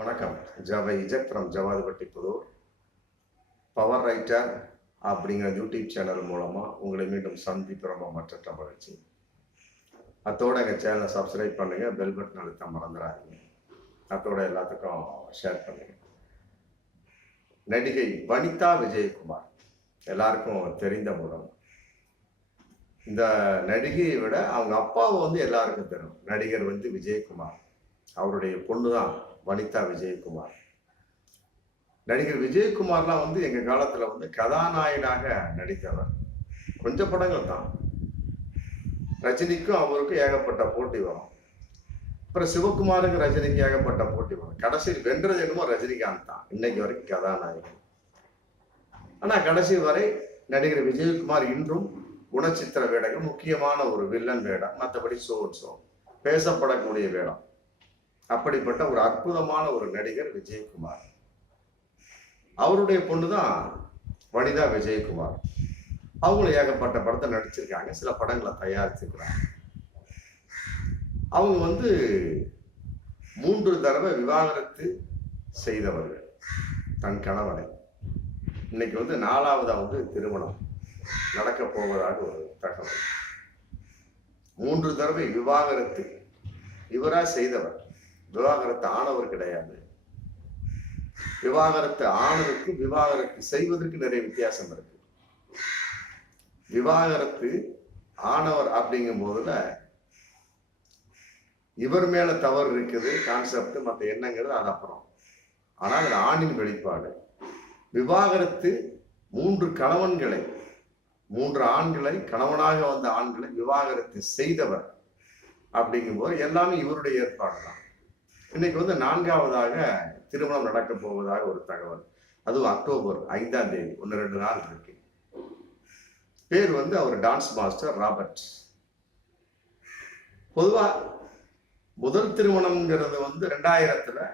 வணக்கம். ஜவை இஜக் from Javadupatti Pudur. Power writer அப்படிங்கிற YouTube channel மூலமாக உங்களை மீண்டும் சந்திப்பு ரொம்ப மற்ற மகிழ்ச்சி. அத்தோட எங்கள் சேனலை சப்ஸ்கிரைப் பண்ணுங்கள், பெல் பட்டன் அழுத்த மறந்துடாதீங்க. அத்தோட எல்லாத்துக்கும் ஷேர் பண்ணுங்கள். நடிகை வனிதா விஜயகுமார் எல்லாருக்கும் தெரிந்த முகம். இந்த நடிகையை விட அவங்க அப்பாவை எல்லாருக்கும் தெரியும். நடிகர் விஜயகுமார், அவருடைய பொண்ணு தான் வனிதா விஜயகுமார். நடிகர் விஜயகுமார்லாம் எங்க காலத்துல கதாநாயகனாக நடித்தவர். கொஞ்சம் படங்கள் தான். ரஜினிக்கும் அவருக்கும் ஏகப்பட்ட போட்டி வரும். அப்புறம் சிவகுமாருக்கு ரஜினிக்கு ஏகப்பட்ட போட்டி வரும். கடைசியில் வென்றது என்னமோ ரஜினிகாந்த் தான் இன்னைக்கு வரைக்கும் கதாநாயகன். ஆனா கடைசி வரை நடிகர் விஜயகுமார் இன்றும் குணச்சித்திர வேடங்கள், முக்கியமான ஒரு வில்லன் வேடம், மற்றபடி சோ பேசப்படக்கூடிய வேடம். அப்படிப்பட்ட ஒரு அற்புதமான ஒரு நடிகர் விஜயகுமார். அவருடைய பொண்ணுதான் வனிதா விஜயகுமார். அவங்களும் ஏகப்பட்ட படத்தை நடிச்சிருக்காங்க, சில படங்களை தயாரிச்சிருக்கிறாங்க. அவங்க 3 தடவை விவாகரத்து செய்தவர்கள் தன் கணவனை. இன்னைக்கு 4வது திருமணம் நடக்க போவதாக ஒரு தகவல். 3 தடவை விவாகரத்து இவரா செய்தவர். விவாகரத்து ஆனவர் கிடையாது. விவாகரத்து ஆனதுக்கு விவாகரத்து செய்வதற்கு நிறைய வித்தியாசம் இருக்கு. விவாகரத்து ஆனவர் அப்படிங்கும் போதுல இவர் மேல தவறு இருக்குது, கான்செப்ட் மற்ற எண்ணங்கிறது அது அப்புறம். ஆனால் அது ஆணின் வெளிப்பாடு. விவாகரத்து 3 கணவன்களை, 3 ஆண்களை, கணவனாக வந்த ஆண்களை விவாகரத்து செய்தவர் அப்படிங்கும்போது எல்லாமே இவருடைய ஏற்பாடு தான். இன்னைக்கு 4வதாக திருமணம் நடக்க போவதாக ஒரு தகவல். அதுவும் அக்டோபர் 5ஆம் தேதி, 1-2 நாள் இருக்கு. பேர் அவர் டான்ஸ் மாஸ்டர் ராபர்ட். பொதுவா முதல் திருமணம்ங்கிறது 2000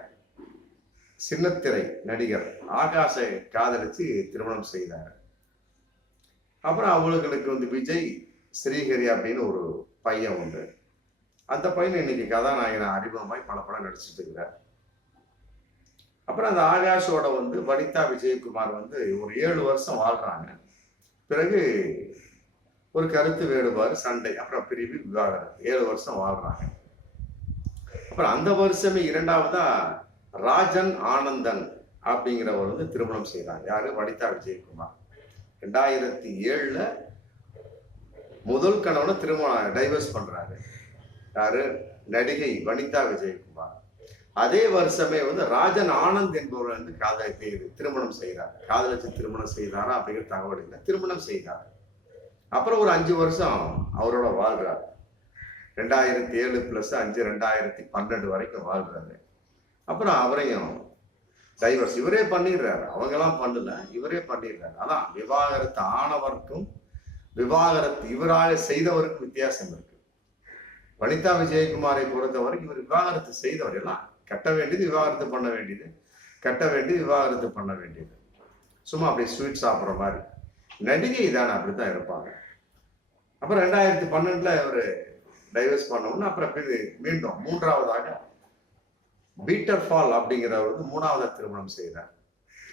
சின்னத்திரை நடிகர் ஆகாஷை காதலிச்சு திருமணம் செய்தார். அப்புறம் அவங்களுக்கு விஜய் ஸ்ரீஹரி அப்படின்னு ஒரு பையன் உண்டு. அந்த பையன் இன்னைக்கு கதாநாயகனை அறிமுகமாய் பல படம் நடிச்சிட்டு இருக்கிறார். அப்புறம் அந்த ஆகாஷோட வனிதா விஜயகுமார் ஒரு 7 வருஷம் வாழ்றாங்க. பிறகு ஒரு கருத்து வேறுபாடு, சண்டை, அப்புறம் பிரிவு, விவாகரத்து. 7 வருஷம் வாழ்றாங்க. அப்புறம் அந்த வருஷமே 2வதா ராஜன் ஆனந்தன் அப்படிங்கிறவர் திருமணம் செய்றாங்க. யாரு? வனிதா விஜயகுமார். 2007 முதல் கணவனை திருமணம் டைவர்ஸ் பண்றாரு. யாரு? நடிகை வனிதா விஜயகுமார். அதே வருஷமே ராஜன் ஆனந்த் என்பவர் காதலித்து திருமணம் செய்கிறார். காதலிச்சு திருமணம் செய்தாரா அப்படிங்கிற தகவல் இல்லை, திருமணம் செய்தார். அப்புறம் ஒரு 5 வருஷம் அவரோட வாழ்றாரு. 2007 + 5 2012 வரைக்கும் வாழ்றாரு. அப்புறம் அவரையும் டைவர்ஸ் இவரே பண்ணிடுறாரு. அவங்கெல்லாம் பண்ணல, இவரே பண்ணிடுறாரு. அதான் விவாகரத்து ஆனவருக்கும் விவாகரத்து இவராக செய்தவருக்கும் வித்தியாசம் இருக்கு. வனிதா விஜயகுமாரை பொறுத்தவரைக்கும் இவர் விவாகரத்து செய்தவர். எல்லாம் கட்ட வேண்டியது விவாகரத்து பண்ண வேண்டியது, கட்ட வேண்டியது விவாகரத்து பண்ண வேண்டியது. சும்மா அப்படி ஸ்வீட் சாப்பிட்ற மாதிரி. நடிகை தானே, அப்படித்தான் இருப்பாங்க. அப்புறம் 2012 இவர் டைவர்ஸ் பண்ணோம்னா அப்புறம் மீண்டும் 3வதாக பீட்டர் ஃபால் அப்படிங்கிறவர் 3வது திருமணம் செய்கிறார்.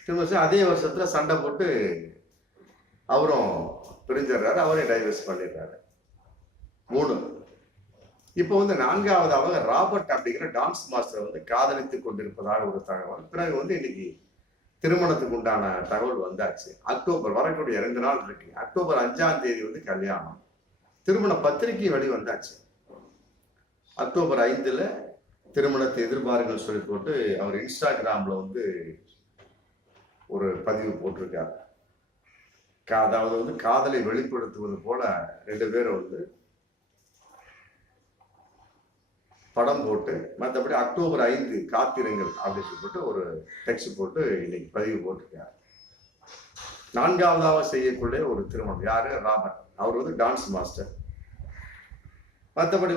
திருமணம் அதே வருஷத்துல சண்டை போட்டு அவரும் பிரிஞ்சிடுறாரு, அவரே டைவர்ஸ் பண்ணிடுறாரு. 3. இப்போ 4வதாக ராபர்ட் அப்படிங்கிற டான்ஸ் மாஸ்டர் காதலித்து கொண்டிருப்பதாக ஒரு தகவல். பிறகு இன்னைக்கு திருமணத்துக்கு உண்டான தகவல் வந்தாச்சு. அக்டோபர் வரக்கூடிய 2 நாள் இருக்கு. அக்டோபர் 5ஆம் தேதி கல்யாணம். திருமண பத்திரிகை வழி வந்தாச்சு. அக்டோபர் 5 திருமணத்தை எதிர்பாருங்கள் சொல்லி போட்டு அவர் இன்ஸ்டாகிராம்ல ஒரு பதிவு போட்டிருக்காரு. அதாவது காதலை வெளிப்படுத்துவது போல 2 பேரும் படம் போட்டு, மற்றபடி அக்டோபர் 5 காத்திருங்கள் அப்படின்னு போட்டு ஒரு டெக்ஸ்ட் போட்டு இன்னைக்கு பதிவு போட்டிருக்காரு. 4வதாக செய்யக்கூடிய ஒரு திருமணம். யாரு? ராபர்ட். அவர் டான்ஸ் மாஸ்டர். மற்றபடி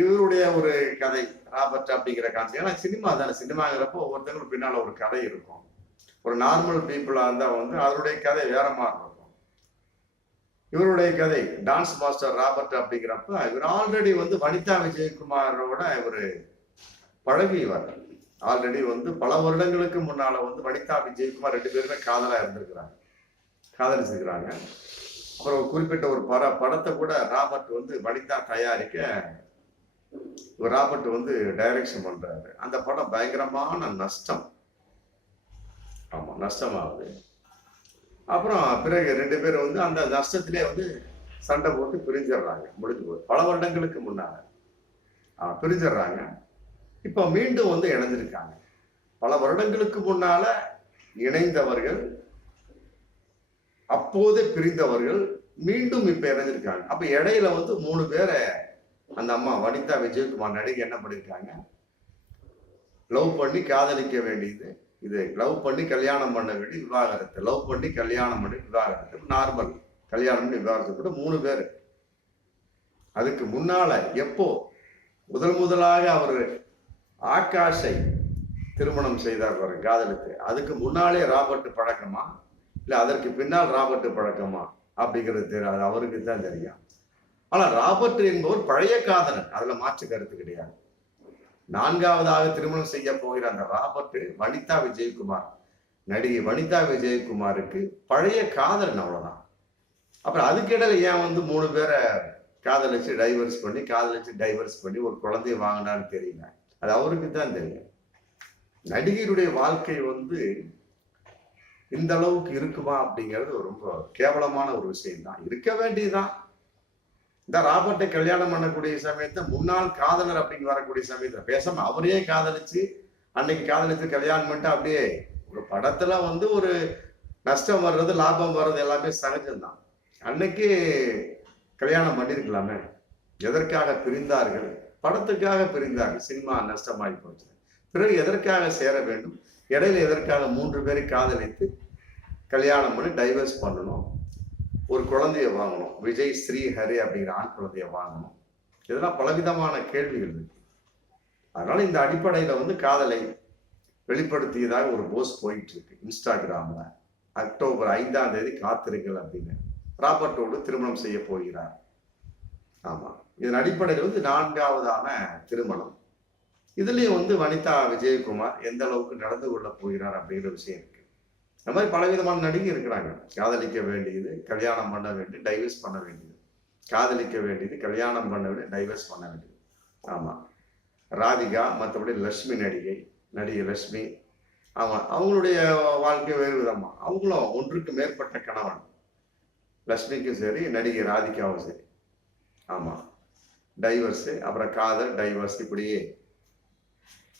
இவருடைய ஒரு கதை ராபர்ட் அப்படிங்கிற கான்செப்ட். ஏன்னா சினிமா தானே, சினிமாங்கிறப்போ ஒவ்வொருத்தங்களும் பின்னால ஒரு கதை இருக்கும். ஒரு நார்மல் பீப்புளா இருந்தா அவருடைய கதை வேற மாதிரி இருக்கும். இவருடைய கதை டான்ஸ் மாஸ்டர் ராபர்ட் அப்படிங்கிறப்ப இவர் ஆல்ரெடி வனிதா விஜயகுமாரோட இவர் பழகியவர். ஆல்ரெடி வந்து பல வருடங்களுக்கு முன்னால வந்து வனிதா விஜயகுமார் 2 பேருமே காதலா இருந்திருக்கிறாங்க, காதலிச்சிருக்கிறாங்க. அப்புறம் குறிப்பிட்ட ஒரு படத்தை கூட ராபர்ட் வந்து வனிதா தயாரிக்க ராபர்ட் வந்து டைரக்ஷன் பண்றாரு. அந்த படம் பயங்கரமான நஷ்டம். ஆமா, நஷ்டமாகுது. அப்புறம் பிறகு 2 பேரும் வந்து அந்த நஷ்டத்திலே வந்து சண்டை போட்டு பிரிஞ்சிடுறாங்க. முடிஞ்சு போகுது. பல வருடங்களுக்கு முன்னால பிரிஞ்சிடுறாங்க. இப்ப மீண்டும் வந்து இணைஞ்சிருக்காங்க. பல வருடங்களுக்கு முன்னால இணைந்தவர்கள், அப்போதே பிரிந்தவர்கள் மீண்டும் இப்ப இணைஞ்சிருக்காங்க. அப்ப இடையில வந்து 3 பேரை அந்த அம்மா வனிதா விஜயகுமார் நடிகை என்ன பண்ணிருக்காங்க, லவ் பண்ணி காதலிக்க வேண்டியது, இது லவ் பண்ணி கல்யாணம் பண்ண வேண்டிய விவாகரத்து, லவ் பண்ணி கல்யாணம் பண்ணி விவாகரத்து, நார்மல் கல்யாணம் பண்ணி விவாகரத்து கூட 3 பேர். அதுக்கு முன்னால எப்போ முதலாக அவர் ஆகாஷை திருமணம் செய்தார் காதலித்து, அதுக்கு முன்னாலே ராபர்ட் பழக்கமா இல்ல அதற்கு பின்னால் ராபர்ட் பழக்கமா அப்படிங்கிறது தெரியாது, அவருக்கு தான் தெரியும். ஆனா ராபர்ட் என்பவர் பழைய காதலன், அதுல மாற்று கருத்து கிடையாது. 4வதாக திருமணம் செய்ய போகிற அந்த ராபர்ட் வனிதா விஜயகுமார், நடிகை வனிதா விஜயகுமாருக்கு பழைய காதலன், அவ்வளவுதான். அப்புறம் அதுக்கிடையில ஏன் வந்து 3 பேரை காதலிச்சு டைவர்ஸ் பண்ணி ஒரு குழந்தைய வாங்கினான்னு தெரியல, அது அவருக்கு தான் தெரியும். நடிகருடைய வாழ்க்கை வந்து இந்த அளவுக்கு இருக்குமா அப்படிங்கிறது ரொம்ப கேவலமான ஒரு விஷயம் தான். இருக்க வேண்டியதுதான். இந்த ராபர்ட்டை கல்யாணம் பண்ணக்கூடிய சமயத்தை முன்னாள் காதலர் அப்படின்னு வரக்கூடிய சமயத்துல பேசாம அவரையே காதலிச்சு அன்னைக்கு காதலிச்சு கல்யாணம் பண்ணிட்டு அப்படியே ஒரு படத்துல வந்து ஒரு நஷ்டம் வர்றது லாபம் வர்றது எல்லாமே சகஜம்தான். அன்னைக்கு கல்யாணம் பண்ணிருக்கலாமே. எதற்காக பிரிந்தார்கள்? படத்துக்காக பிரிந்தார்கள். சினிமா நஷ்டமாகி போச்சு. பிறகு எதற்காக சேர வேண்டும்? இடையில எதற்காக 3 பேரை காதலித்து கல்யாணம் பண்ணி டைவர்ஸ் பண்ணணும், ஒரு குழந்தைய வாங்கணும், விஜய் ஸ்ரீஹரி அப்படிங்கிற ஆண் குழந்தைய வாங்கணும்? இதெல்லாம் பலவிதமான கேள்விகள் இருக்கு. அதனால இந்த அடிப்படையில வந்து காதலை வெளிப்படுத்தியதாக ஒரு போஸ்ட் போயிட்டு இருக்கு இன்ஸ்டாகிராம்ல. அக்டோபர் 5ஆம் தேதி காத்திருங்கள் அப்படின்னு ராபர்ட்டோடு திருமணம் செய்ய போகிறார். ஆமா, இதன் அடிப்படையில் வந்து 4வதான திருமணம். இதுலயும் வந்து வனிதா விஜயகுமார் எந்த அளவுக்கு நடந்து கொள்ள போகிறார் அப்படிங்கிற விஷயம் இருக்கு. இந்த மாதிரி பலவிதமான நடிகை இருக்கிறாங்க. காதலிக்க வேண்டியது, கல்யாணம் பண்ண வேண்டியது, டைவர்ஸ் பண்ண வேண்டியது, காதலிக்க வேண்டியது, கல்யாணம் பண்ண வேண்டியது, டைவர்ஸ் பண்ண வேண்டியது. ஆமா, ராதிகா, மற்றபடி லட்சுமி நடிகை லட்சுமி, ஆமா, அவங்களுடைய வாழ்க்கை வேறு விதமா. அவங்களும் ஒன்றுக்கு மேற்பட்ட கணவன், லட்சுமிக்கும் சரி நடிகை ராதிகாவும் சரி. ஆமா, டைவர்ஸ், அப்புறம் காதல், டைவர்ஸ், இப்படியே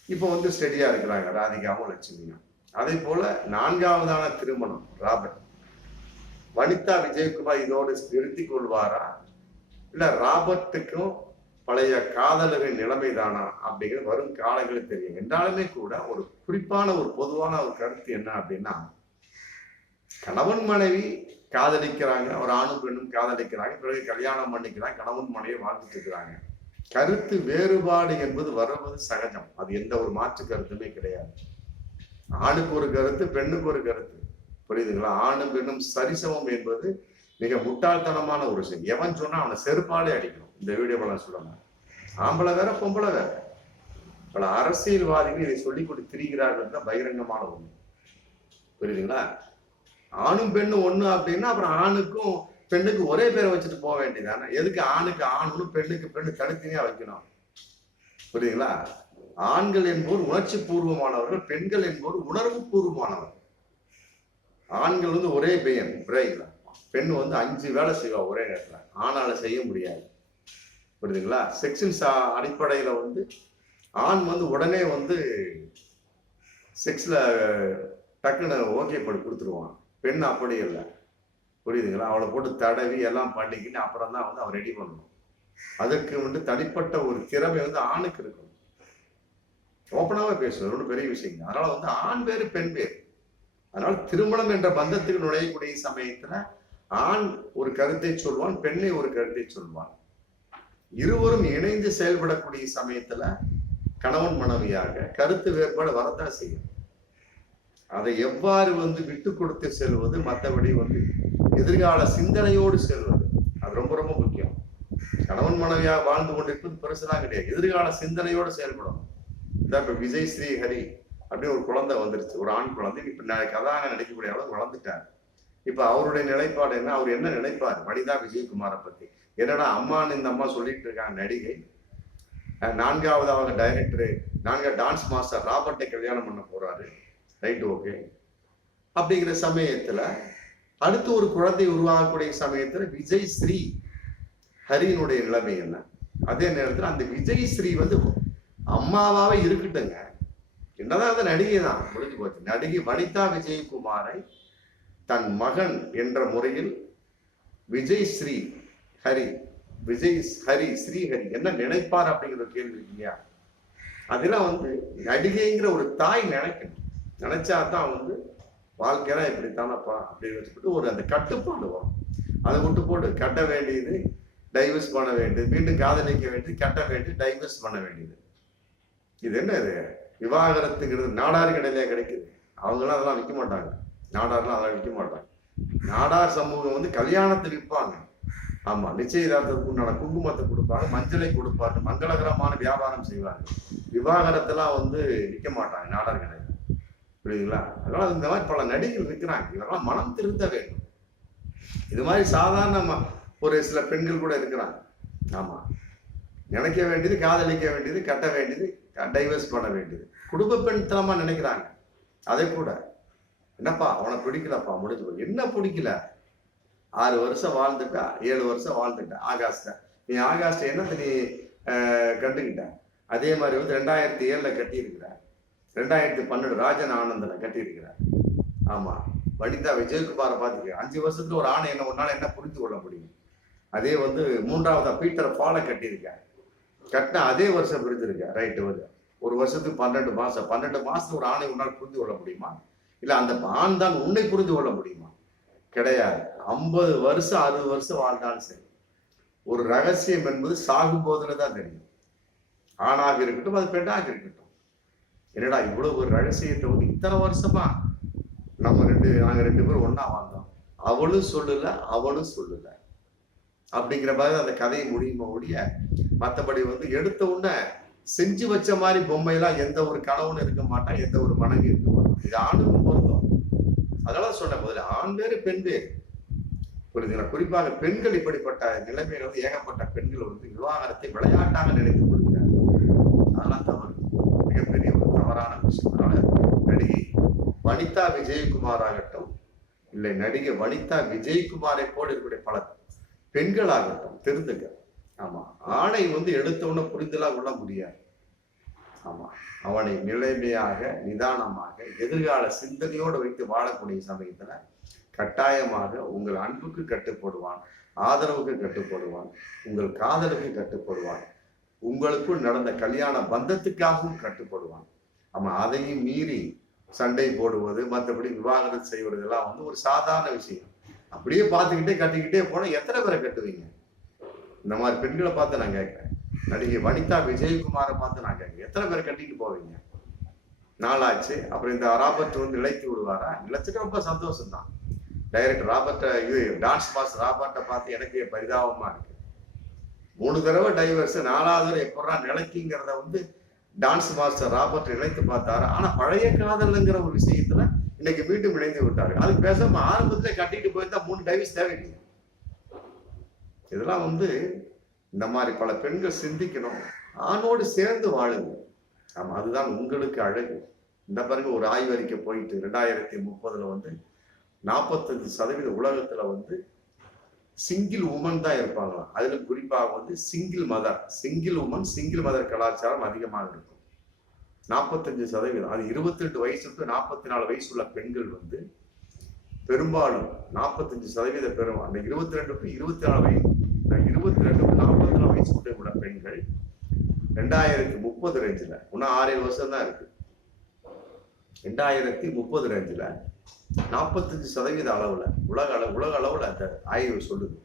இப்போ வந்து ஸ்டெடியா இருக்கிறாங்க ராதிகாவும் லட்சுமியும். அதே போல 4வதான திருமணம் ராபர்ட். வனிதா விஜயகுமார் இதோடு நிறுத்திக் கொள்வாரா, இல்ல ராபர்ட்டுக்கும் பழைய காதலரின் நிலைமைதானா அப்படிங்கிறது வரும் காலங்களில் தெரியும். என்றாலுமே கூட ஒரு குறிப்பான ஒரு பொதுவான ஒரு கருத்து என்ன அப்படின்னா, கணவன் மனைவி காதலிக்கிறாங்க, ஒரு ஆணும் பெண்ணும் காதலிக்கிறாங்க, பிறகு கல்யாணம் பண்ணிக்கிறாங்க, கணவன் மனைவியை வாழ்ந்துட்டு இருக்கிறாங்க. கருத்து வேறுபாடு என்பது வருவது சகஜம். அது எந்த ஒரு மாற்று கருத்துமே கிடையாது. ஆணுக்கு ஒரு கருத்து, பெண்ணுக்கு ஒரு கருத்து, புரியுதுங்களா? ஆணும் பெண்ணும் சரிசமம் என்பது மிக முட்டாள்தனமான ஒரு விஷயம். எவன் சொன்னா அவனை செருப்பாலே அடிக்கணும். இந்த வீடியோ பலம் சொல்லணும். ஆம்பளை வேற பொம்பளை வேற. பல அரசியல்வாதிகள் இதை சொல்லிக் கொண்டு திரிகிறார்கள் தான் பகிரங்கமான ஒண்ணு, புரியுதுங்களா? ஆணும் பெண்ணும் ஒண்ணு அப்படின்னா அப்புறம் ஆணுக்கும் பெண்ணுக்கு ஒரே பேரை வச்சுட்டு போக வேண்டியதானே? எதுக்கு ஆணுக்கு ஆணும் பெண்ணுக்கு பெண்ணு தனித்தனியா வைக்கணும்? புரியுதுங்களா? ஆண்கள் என்போர் உணர்ச்சி பூர்வமானவர்கள், பெண்கள் என்போர் உணர்வு பூர்வமானவர்கள். ஆண்கள் வந்து ஒரே பெயன் பிரெயின், பெண் வந்து 5 வேலை செய்வா ஒரே நேரத்துல, ஆணால செய்ய முடியாது. புரியுதுங்களா? செக்ஷன்ஸ் அடிப்படையில வந்து ஆண் வந்து உடனே வந்து செக்ஸ்ல டக்குன்னு ஓகே பண்ணி கொடுத்துருவான். பெண் அப்படி இல்லை, புரியுதுங்களா? அவளை போட்டு தடவி எல்லாம் பண்ணிக்கிட்டு அப்புறம் தான் வந்து அவன் ரெடி பண்ணணும். அதற்கு வந்து தனிப்பட்ட ஒரு திறமை வந்து ஆணுக்கு இருக்கணும். ஓப்பனாவே பேசுவது ஒன்றும் பெரிய விஷயம். அதனால வந்து ஆண் வேறு பெண் வேறு. அதனால திருமணம் என்ற பந்தத்துக்கு நுழையக்கூடிய சமயத்துல ஆண் ஒரு கருத்தை சொல்வான், பெண்ணை ஒரு கருத்தை சொல்வான். இருவரும் இணைந்து செயல்படக்கூடிய சமயத்துல கணவன் மனைவியாக கருத்து வேறுபாடு வரத்தான் செய்யும். அதை எவ்வாறு வந்து விட்டு கொடுத்து செல்வது, மற்றபடி வந்து எதிர்கால சிந்தனையோடு செல்வது, அது ரொம்ப ரொம்ப முக்கியம். கணவன் மனைவியாக வாழ்ந்து கொண்டிருப்பது பெருசுதான் கிடையாது. எதிர்கால சிந்தனையோடு செயல்படணும். இந்த இப்ப விஜய் ஸ்ரீஹரி அப்படின்னு ஒரு குழந்தை வந்துருச்சு, ஒரு ஆண் குழந்தை. இப்ப கதாநாயகன் நடிக்கக்கூடிய அளவுக்கு வளர்ந்துட்டார். இப்ப அவருடைய நிலைப்பாடு என்ன, அவர் என்ன நினைப்பார் வனிதா விஜயகுமாரை பத்தி? என்னடா அம்மான்னு இந்த அம்மா சொல்லிட்டு இருக்காங்க நடிகை, நான்காவதாக டைரக்டர், டான்ஸ் மாஸ்டர் ராபர்ட்டை கல்யாணம் பண்ண போறாரு, ரைட், ஓகே. அப்படிங்கிற சமயத்துல அடுத்து ஒரு குழந்தை உருவாகக்கூடிய சமயத்துல விஜய் ஸ்ரீ ஹரியினுடைய நிலைமை என்ன? அதே நேரத்துல அந்த விஜய் ஸ்ரீ வந்து அம்மாவாவே இருக்கட்டுங்க, என்னதான் அந்த நடிகை தான், முடிஞ்சு போச்சு. நடிகை வனிதா விஜயகுமாரை தன் மகன் என்ற முறையில் விஜய் ஸ்ரீ ஹரி, விஜய் ஹரி ஸ்ரீஹரி என்ன நினைப்பார் அப்படிங்கிற கேள்வி இல்லையா? அதெல்லாம் வந்து நடிகைங்கிற ஒரு தாய் நினைக்கணும். நினைச்சாதான் வந்து வாழ்க்கையெல்லாம் இப்படித்தானப்பா அப்படின்னு வச்சுக்கிட்டு ஒரு அந்த கட்டுப்பாடு வரும். அதை விட்டு போட்டு கட்ட வேண்டியது, டைவர்ஸ் பண்ண வேண்டியது, மீண்டும் காதலிக்க வேண்டியது, கட்ட வேண்டியது, டைவர்ஸ் பண்ண வேண்டியது. இது என்ன இது? விவாகரத்துங்கிறது நாடார் கடையிலே கிடைக்குது. அவங்களாம் அதெல்லாம் விற்க மாட்டாங்க. நாடார்லாம் அதெல்லாம் விற்க மாட்டாங்க. நாடார் சமூகம் வந்து கல்யாணத்தை விற்பாங்க. ஆமா, நிச்சயதார்த்தத்துக்கு உண்டான குங்குமத்தை கொடுப்பாங்க, மஞ்சளை கொடுப்பாங்க, மங்களகரமான வியாபாரம் செய்வாங்க. விவாகரத்தெல்லாம் வந்து விற்க மாட்டாங்க நாடார் கடையில், புரியுதுங்களா? அதனால இந்த மாதிரி பல நடிகர்கள் இருக்கிறாங்க. இதெல்லாம் மனம் திருந்த வேண்டும். இது மாதிரி சாதாரண ஒரு சில பெண்கள் கூட இருக்கிறாங்க. ஆமா, நினைக்க வேண்டியது, காதலிக்க வேண்டியது, கட்ட வேண்டியது, டைவர்ஸ் பண்ண வேண்டியது, குடும்ப பெண் தனமா நினைக்கிறாங்க. அதே கூட என்னப்பா அவனை பிடிக்கலப்பா, முடிஞ்சு போய் என்ன பிடிக்கல, 6 வருஷம் வாழ்ந்துட்டா, 7 வருஷம் வாழ்ந்துட்டா ஆகாஷ்ட. நீ ஆகாஷ்ட என்னத்தை நீ கண்டுக்கிட்ட? அதே மாதிரி வந்து 2007 கட்டியிருக்கிற, 2012 ராஜன் ஆனந்தனை கட்டியிருக்கிற. ஆமா, வனிதா விஜயகுமாரை பார்த்துக்க. 5 வருஷத்துல ஒரு ஆணை என்ன ஒன்னால என்ன புரிந்து கொள்ள முடியும்? அதே வந்து 3ஆவதா பீட்டர் ஃபாலை கட்டியிருக்க, கட்டினா அதே வருஷம் பிரிஞ்சிருக்க, ரைட்டு. ஒரு வருஷத்துக்கு 12 மாசம், 12 மாசத்துக்கு ஒரு ஆணை உன்னால் புரிந்து கொள்ள முடியுமா? இல்ல அந்த ஆண் தான் உன்னை புரிந்து கொள்ள முடியுமா? கிடையாது. 50 வருஷம் 60 வருஷம் வாழ்ந்தாலும் சரி, ஒரு ரகசியம் என்பது சாகும் போதுலதான் தெரியும். ஆணாக இருக்கட்டும், அது பெண்ணாக இருக்கட்டும். என்னடா இவ்வளவு ஒரு ரகசியத்தை வந்து இத்தனை வருஷமா நாங்க 2 பேரும் ஒன்னா வாழ்ந்தோம், அவளும் சொல்லல அவனும் சொல்லல அப்படிங்கிற மாதிரி அந்த கதையை முடியுமா ஒழிய, மற்றபடி வந்து எடுத்த உடனே செஞ்சு வச்ச மாதிரி பொம்மையெல்லாம் எந்த ஒரு கணவனும் இருக்க மாட்டான், எந்த ஒரு மனைவி இருக்க மாட்டான். இது ஆணுக்கும் பொருத்தம். அதனால சொன்ன முதல்ல ஆண் வேறு பெண் வேறு, புரியுதுங்களா? குறிப்பாக பெண்கள் இப்படிப்பட்ட நிலைமையில வந்து ஏகப்பட்ட பெண்கள் வந்து விவாகரத்தை விளையாட்டாக நினைத்துக் கொள்கிறார்கள். அதெல்லாம் தவறு, மிகப்பெரிய ஒரு தவறான விஷயம். அதனால நடிகை வனிதா விஜயகுமார் ஆகட்டும், இல்லை நடிகை வனிதா விஜயகுமாரை போல இருக்கக்கூடிய பல பெண்களாகட்டும் தெரிந்துக்க. ஆமா, ஆணை வந்து எடுத்தவன புரிந்தெல்லாம் கொள்ள முடியாது. ஆமா, அவனை நிலைமையாக நிதானமாக எதிர்கால சிந்தனையோடு வைத்து வாழக்கூடிய சமயத்துல கட்டாயமாக உங்கள் அன்புக்கு கட்டுப்படுவான், ஆதரவுக்கு கட்டுப்படுவான், உங்கள் காதலுக்கு கட்டுப்படுவான், உங்களுக்குள் நடந்த கல்யாண பந்தத்துக்காகவும் கட்டுப்படுவான். ஆமா, அதையும் மீறி சண்டை போடுவது, மற்றபடி விவாகரத்து செய்வதெல்லாம் வந்து ஒரு சாதாரண விஷயம். அப்படியே பார்த்துக்கிட்டே கட்டிக்கிட்டே போனா எத்தனை பேரை கட்டுவீங்க? இந்த மாதிரி பெண்களை பார்த்து நான் கேட்கிறேன். நடிகை வனிதா விஜயகுமாரை பார்த்து நான் கேட்கிறேன், எத்தனை பேரை கட்டிட்டு போவீங்க? நாளாச்சு. அப்புறம் இந்த ராபர்ட் வந்து இழைத்து விடுவாரா? இழைச்சிட்டு ரொம்ப சந்தோஷம் தான். டைரக்டர் ராபர்ட்டை, இது டான்ஸ் மாஸ்டர் ராபர்ட்டை பார்த்து எனக்கு பரிதாபமா இருக்கு. 3 தடவை டைவர்ஸ், 4வது தடவை எப்படா நிலைக்குங்கிறத வந்து டான்ஸ் மாஸ்டர் ராபர்ட் இணைத்து பார்த்தாரு. ஆனா பழைய காதல்ங்கிற ஒரு விஷயத்துல இன்னைக்கு மீண்டும் இணைந்து விட்டாரு. அதுக்கு பேசாம ஆரம்பத்துல கட்டிட்டு போயிருந்தா 3 டைவர்ஸ் தேவையில்லைங்க. இதெல்லாம் வந்து இந்த மாதிரி பல பெண்கள் சிந்திக்கணும். ஆணோடு சேர்ந்து வாழுங்க. ஆமா, அதுதான் உங்களுக்கு அழகு. இந்த பாருங்க, ஒரு ஆய்வறிக்கை போயிட்டு 2030 வந்து 45% உலகத்துல வந்து சிங்கிள் உமன் தான் இருப்பாங்களாம். அதுல குறிப்பாக வந்து சிங்கிள் மதர் கலாச்சாரம் அதிகமாக இருக்கும். 45%. அது 28 வயசு டு 44 வயசு உள்ள பெண்கள் வந்து பெரும்பாலும் 45% பெறும். அந்த 22 டு 24 வயசு, 22 டு 44 வயசு உள்ள பெண்கள் 2030 ரேஞ்சில், இன்னும் 6-7 வருஷம் தான் இருக்கு. 2030 ரேஞ்சில் 45% அளவுல உலக அளவுல அந்த ஆய்வு சொல்லுது,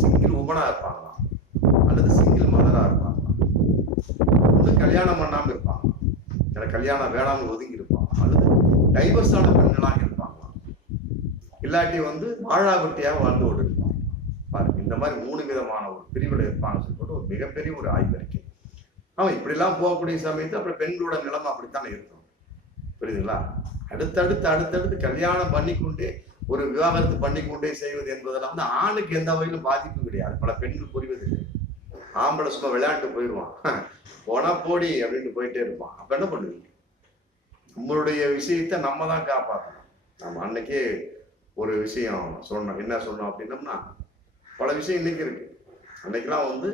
சிங்கிள் உமனா இருப்பாங்களாம், அல்லது சிங்கிள் மதரா இருப்பாங்களாம், ஒண்ணு கல்யாணம் பண்ணாம இருப்பாங்க, கல்யாணம் வேளாண் ஒதுங்கி இருப்பாங்க, அல்லது டைவர்ஸான பெண்களாக இருப்பாங்களாம், இல்லாட்டி வந்து வாழாவட்டியாக வாழ்ந்து கொண்டு இருப்பாங்க. பாருங்க, இந்த மாதிரி 3 விதமான ஒரு பிரிவுல இருப்பாங்கன்னு சொல்லிட்டு ஒரு மிகப்பெரிய ஒரு ஆய்வறிக்கை. அவன் இப்படிலாம் போகக்கூடிய சமயத்து அப்புறம் பெண்களோட நிலைமை அப்படித்தானே இருக்கும். புரியுதுங்களா? அடுத்தடுத்து கல்யாணம் பண்ணிக்கொண்டே ஒரு விவாகரத்து பண்ணிக்கொண்டே செய்வது என்பதெல்லாம் வந்து ஆணுக்கு எந்த வகையிலும் பாதிப்பும் கிடையாது. பல பெண்கள் புரிவதில்லை. ஆம்பளை சும்மா விளையாட்டு போயிடுவான், போனா போடி அப்படின்னு போயிட்டே இருப்பான். அப்ப என்ன பண்ணுவீங்க? நம்மளுடைய விஷயத்த நம்ம தான் காப்பாற்றணும். நம்ம அன்னைக்கே ஒரு விஷயம் சொன்னோம். என்ன சொன்னோம் அப்படின்னம்னா, பல விஷயம் இன்னைக்கு இருக்கு. அன்னைக்கெல்லாம் வந்து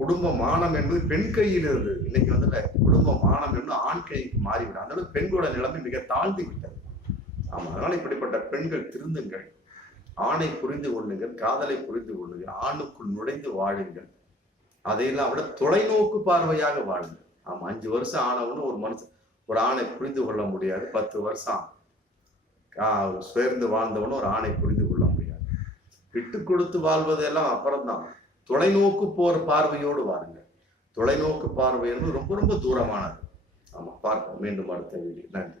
குடும்ப மானம் என்பது பெண் கையில் இருந்தது. இன்னைக்கு வந்து குடும்ப மானம் என்பது ஆண் கைக்கு மாறிவிடும். அதனால பெண்களோட நிலைமை மிக தாழ்ந்து விட்டது. ஆமா, அதனால இப்படிப்பட்ட பெண்கள் திருந்துங்கள், ஆணை புரிந்து கொள்ளுங்கள், காதலை புரிந்து கொள்ளுங்கள், ஆணுக்குள் நுழைந்து வாழுங்கள். அதையெல்லாம் விட தொலைநோக்கு பார்வையாக வாழுங்கள். ஆமா, 5 வருஷம் ஆனவனு ஒரு மனுஷன் ஒரு ஆணை புரிந்து கொள்ள முடியாது. 10 வருஷம் சேர்ந்து வாழ்ந்தவனும் ஒரு ஆணை புரிந்து கொள்ள முடியாது. விட்டு கொடுத்து வாழ்வதெல்லாம் அப்புறம்தான். தொலைநோக்கு பார்வையோடு வாருங்கள். தொலைநோக்கு பார்வை என்பது ரொம்ப ரொம்ப தூரமானது. ஆமா, பார்ப்போம் மீண்டும் அடுத்த வீடியோ. நன்றி.